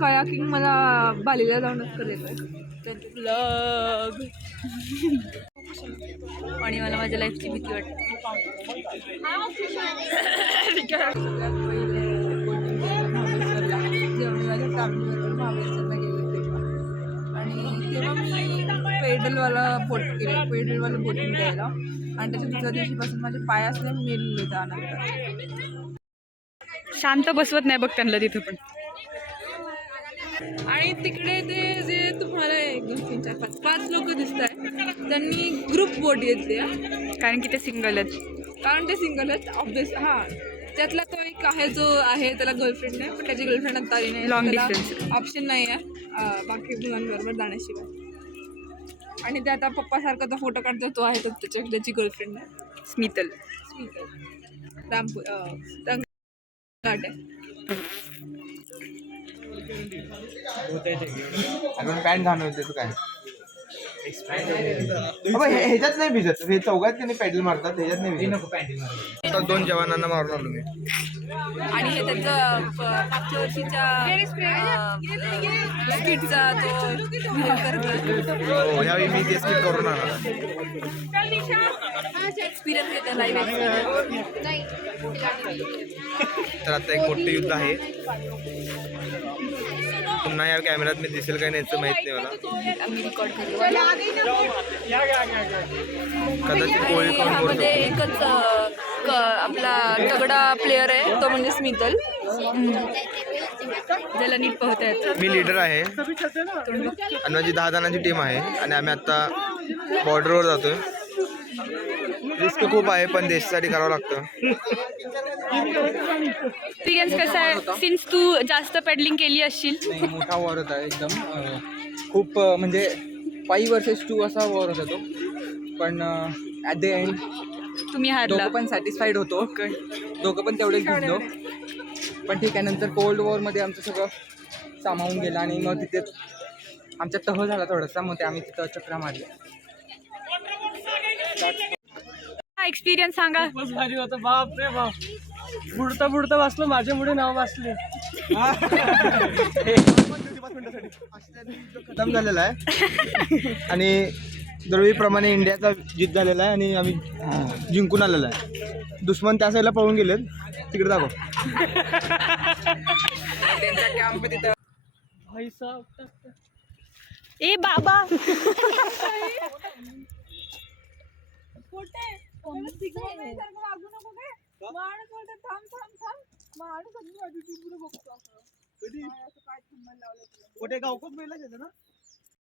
Kayaking मला बालीला जाऊनच करायचं त्यांचे ब्लॉग. आणि मला माझ्या लाईफची भीती वाटते. सगळ्यात पहिले महाबळेश्वरला जेव्हा मी माझ्या फॅमिलीबरोबर महाबळेश्वरला गेले तेव्हा. आणि तेव्हा मी पेडलवाला बोटिंग द्यायला आणि त्याच्या दुसऱ्या दिवशीपासून माझे पाय असले मेलले त्यानंतर. शांत बसवत नाही बघ त्यांना तिथं पण. आणि तिकडे ते जे तुम्हाला 1 2 3 4 5 लोक दिसत आहेत त्यांनी ग्रुप बोट घेतली. कारण की ते सिंगल आहेत. कारण ते सिंगल आहेत ऑब्विस. हां, त्यातला तो एक आहे जो आहे त्याला गर्लफ्रेंड नाही, पण त्याची गर्लफ्रेंड आता आली नाही. लॉंग डिस्टन्स ऑप्शन नाही आहे बाकी मुलांबरोबर जाण्याशिवाय. आणि ते आता पप्पासारखा तो फोटो काढतो तो आहे तर त्याची गर्लफ्रेंड आहे स्मितल. अजून पॅन्ट घालून होते तू काय ह्याच्यात नाही भिजत. हे चौघात त्यांनी पॅडल मारतात ह्याच्यात नाही भिजत. 2 जवानांना मारून आलो मी. आणि हे त्याचं मागच्या वर्षीच्या स्किटचा हो, ह्यावेळी मी ते स्किट करून आला. एक्सपिरियन्स येतो लाईव्ह. तर आता एक मोठं युद्ध आहे. पुन्हा या कॅमेऱ्यात मी दिसेल काय नाही माहित नाही मला. आम्ही रेकॉर्ड करतो. कदाचित कोळी ह्यामध्ये एकच आपला तगडा प्लेअर आहे तो म्हणजे स्मितल, ज्याला नीट पोहता येतं. मी लीडर आहे आणि माझी 10 जणांची टीम आहे आणि आम्ही आता बॉर्डरवर जातोय. रिस्क खूप आहे पण देशासाठी करावं लागतं. एक्सपिरियन्स कसा आहे सिन्स तू जास्त पेडलिंग केली असशील? नाही, मोठा वॉर होता एकदम. खूप म्हणजे 5 वर्सेस 2 असा वॉर होता तो. पण ॲट द एंड तुम्ही हारला. दोघं पण सॅटिस्फाईड होतो. दोघं पण तेवढेच भिजलो. पण ठीक आहे, नंतर कोल्ड वॉरमध्ये आमचं सगळं सामावून गेलं आणि मग तिथे आमचा तह झाला थोडासा. मग ते आम्ही तिथं चक्रा मारल्या. एक्सपिरियन्स सांगा. खूपच भारी होतं. बाप रे बाप, बुडता बुडता वाचलं, माझ्यामुळे नाव वाचले. खतम झालेला आहे आणि दरवेळीप्रमाणे इंडियाचा जीत झालेला आहे आणि आम्ही जिंकून आलेला आहे. दुश्मन त्या साईडला पळून गेलेत. तिकडे दाखव. त्यांचा कॅम्प तिथं. भाई साहब, ए बाबा कुठे गाव खूप मेला ना.